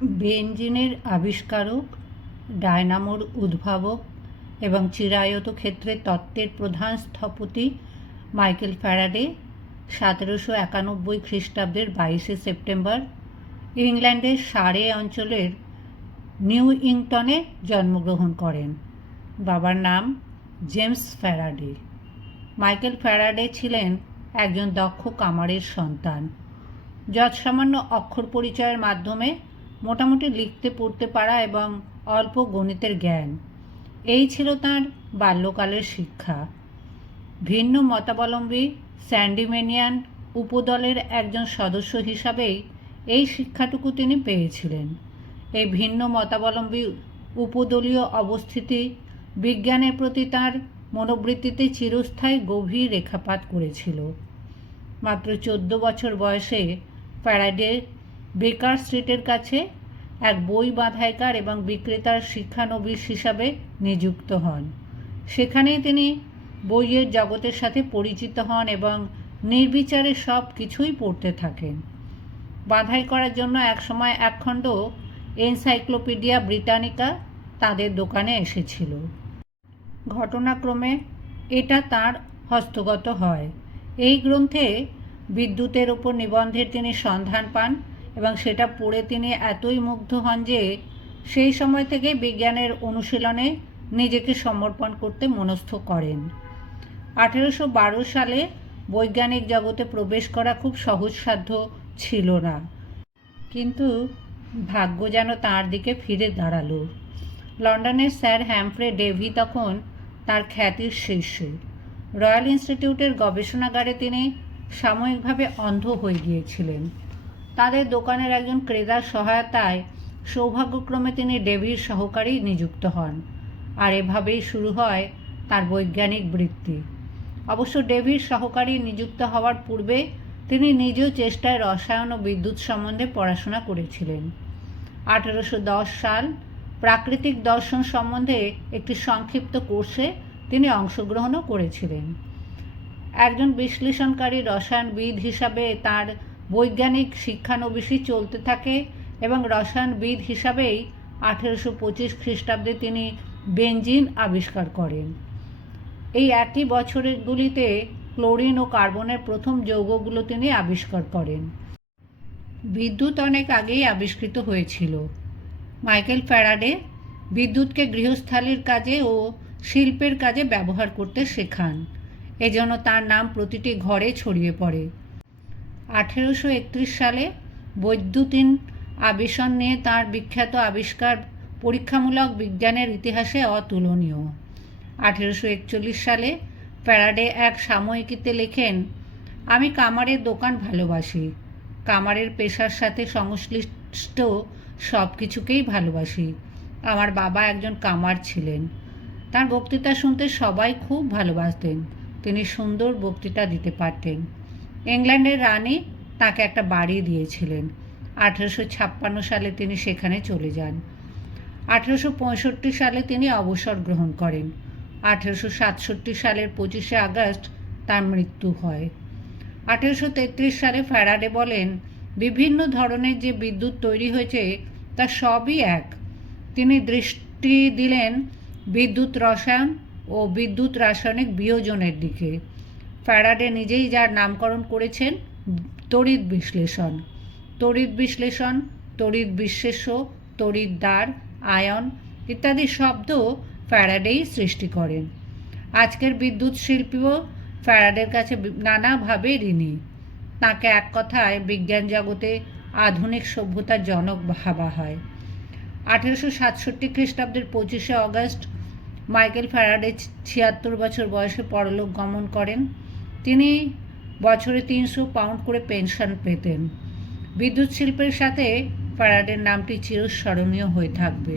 বেঞ্জিনের আবিষ্কারক, ডায়নামোর উদ্ভাবক এবং চিরায়ত ক্ষেত্রের তত্ত্বের প্রধান স্থপতি মাইকেল ফ্যারাডে 1791 খ্রিস্টাব্দের 22শে সেপ্টেম্বর ইংল্যান্ডের সারে অঞ্চলের নিউ ইংটনে জন্মগ্রহণ করেন। বাবার নাম জেমস ফ্যারাডে। মাইকেল ফ্যারাডে ছিলেন একজন দক্ষ কামারের সন্তান। যৎসামান্য অক্ষর পরিচয়ের মাধ্যমে মোটামুটি লিখতে পড়তে পারা এবং অল্প গণিতের জ্ঞান, এই ছিল তাঁর বাল্যকালের শিক্ষা। ভিন্ন মতাবলম্বী স্যান্ডিমেনিয়ান উপদলের একজন সদস্য হিসাবেই এই শিক্ষাটুকু তিনি পেয়েছিলেন। এই ভিন্ন মতাবলম্বী উপদলীয় অবস্থিতি বিজ্ঞানের প্রতি তাঁর মনোবৃত্তিতে চিরস্থায়ী গভীর রেখাপাত করেছিল। মাত্র 14 বছর বয়সে ফ্যারাডে বেকার স্ট্রিটের কাছে এক বই বাঁধাইকার এবং বিক্রেতার শিক্ষানবিশ হিসাবে নিযুক্ত হন। সেখানেই তিনি বইয়ের জগতের সাথে পরিচিত হন এবং নির্বিচারে সব কিছুই পড়তে থাকেন। বাঁধাই করার জন্য একসময় একখণ্ড এনসাইক্লোপিডিয়া ব্রিটানিকা তাদের দোকানে এসেছিল। ঘটনাক্রমে এটা তার হস্তগত হয়। এই গ্রন্থে বিদ্যুতের ওপর নিবন্ধের তিনি সন্ধান পান এবং সেটা পড়ে তিনি এতই মুগ্ধ হন যে সেই সময় থেকে বিজ্ঞানের অনুশীলনে নিজেকে সমর্পণ করতে মনস্থ করেন। 1812 সালে বৈজ্ঞানিক জগতে প্রবেশ করা খুব সহজসাধ্য ছিল না, কিন্তু ভাগ্য যেন তাঁর দিকে ফিরে দাঁড়ালো। লন্ডনের স্যার হ্যামফ্রে ডেভি তখন তার খ্যাতির শীর্ষে। রয়্যাল ইনস্টিটিউটের গবেষণাগারে তিনি সাময়িকভাবে অন্ধ হয়ে গিয়েছিলেন। তাদের দোকানের একজন ক্রেতার সহায়তায় সৌভাগ্যক্রমে তিনি ডেভির সহকারী নিযুক্ত হন, আর এভাবেই শুরু হয় তার বৈজ্ঞানিক বৃত্তি। অবশ্য ডেভির সহকারী নিযুক্ত হওয়ার পূর্বে তিনি নিজেও চেষ্টায় রসায়ন ও বিদ্যুৎ সম্বন্ধে পড়াশোনা করেছিলেন। 1810 সাল প্রাকৃতিক দর্শন সম্বন্ধে একটি সংক্ষিপ্ত কোর্সে তিনি অংশগ্রহণও করেছিলেন। একজন বিশ্লেষণকারী রসায়নবিদ হিসাবে তার বৈজ্ঞানিক শিক্ষানবিশি চলতে থাকে এবং রসায়নবিদ হিসাবেই 1825 খ্রিস্টাব্দে তিনি বেঞ্জিন আবিষ্কার করেন। এই একই বছরগুলিতে ক্লোরিন ও কার্বনের প্রথম যৌগগুলো তিনি আবিষ্কার করেন। বিদ্যুৎ অনেক আগেই আবিষ্কৃত হয়েছিল। মাইকেল ফ্যারাডে বিদ্যুৎকে গৃহস্থালির কাজে ও শিল্পের কাজে ব্যবহার করতে শেখান। এজন্য তার নাম প্রতিটি ঘরে ছড়িয়ে পড়ে। 1831 সালে বৈদ্যুতিন আবেশন নিয়ে তাঁর বিখ্যাত আবিষ্কার পরীক্ষামূলক বিজ্ঞানের ইতিহাসে অতুলনীয়। 1841 সালে ফ্যারাডে এক সাময়িকীতে লেখেন, আমি কামারের দোকান ভালোবাসি, কামারের পেশার সাথে সংশ্লিষ্ট সব কিছুকেই ভালোবাসি। আমার বাবা একজন কামার ছিলেন। তার বক্তৃতা শুনতে সবাই খুব ভালোবাসতেন। তিনি সুন্দর বক্তৃতা দিতে পারতেন। ইংল্যান্ডের রানী তাকে একটা বাড়ি দিয়েছিলেন। 1856 সালে তিনি সেখানে চলে যান। 1865 সালে তিনি অবসর গ্রহণ করেন। 1867 সালের 25শে আগস্ট তার মৃত্যু হয়। 1833 সালে ফ্যারাডে বলেন, বিভিন্ন ধরনের যে বিদ্যুৎ তৈরি হয়েছে তা সবই এক। তিনি দৃষ্টি দিলেন বিদ্যুৎ রসায়ন ও বিদ্যুৎ রাসায়নিক বিয়োজনের দিকে। ফ্যারাডে নিজেই যার নামকরণ করেছেন তড়িৎ বিশ্লেষণ। তড়িৎ বিশ্লেষণ, তড়িৎ বিশ্লেষ্য, তড়িৎদ্বার, আয়ন ইত্যাদি শব্দ ফ্যারাডেই সৃষ্টি করেন। আজকের বিদ্যুৎ শিল্পীও ফ্যারাডের কাছে নানাভাবে ঋণী। তাকে এক কথায় বিজ্ঞান জগতে আধুনিক সভ্যতার জনক ভাবা হয়। 1867 খ্রিস্টাব্দের 25শে অগস্ট মাইকেল ফ্যারাডে 76 বছর বয়সে পরলোক গমন করেন। তিনি বছরে 300 পাউন্ড করে পেনশন পেতেন। বিদ্যুৎ শিল্পের সাথে ফ্যারাডের নামটি চিরস্মরণীয় হয়ে থাকবে।